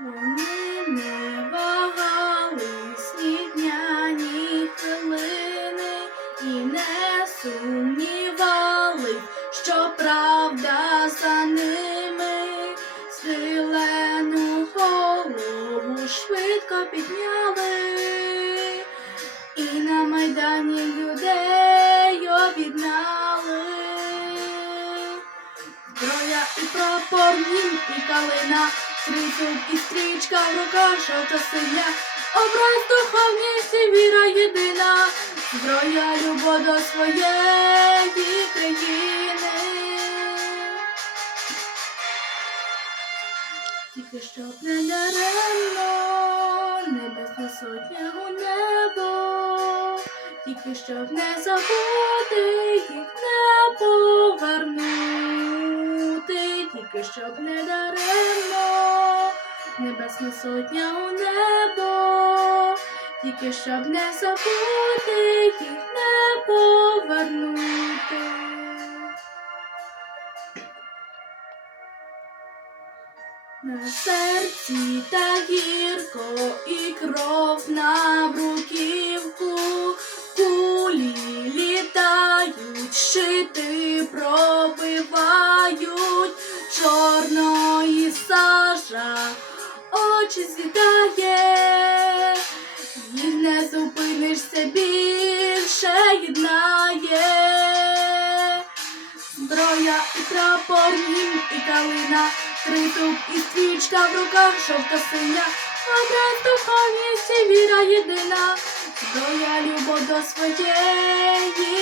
Вони не вагались ні дня, ні хвилини і не сумнівались, що правда за ними схилену голову швидко підняли і на майдані людей об'єднали. Зброя і прапор, і калина, тризуб і стрічка в руках жовта синя, образ духовність і віра єдина, зброя любов до своєї країни. Тільки щоб не даремно, небесна сотня у небо, тільки щоб не забути їх не повернути, тільки щоб не даремно, небесна сотня у небо, тільки щоб не забути їх не повернути. На серці та гірко і кров на бруківку, кулі літають, шити пробивають, чорної сажа, очі з'їдає, їх не зупинишся більше єднає. Зброя і прапор, гімн і калина, тризуб і стрічка в руках жовта синя, образ духовність і віра єдина, зброя любов до своєї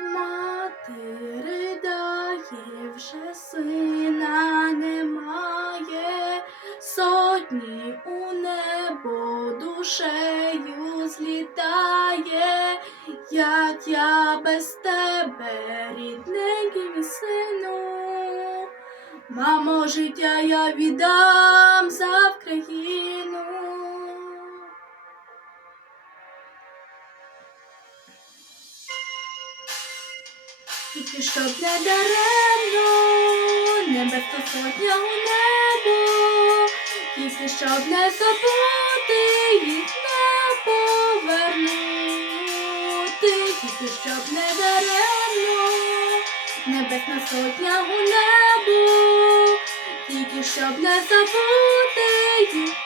Мати ридає, вже сина немає, сотні у небо душею злітає, як я без тебе, рідненький мій сину. Мамо, життя я віддам за Вкраїну. Тільки щоб не даремно, небесна сотня у небо, тільки щоб не забути їх не повернути, тільки щоб не даремно, небесна сотня у небо, тільки щоб не забути їх.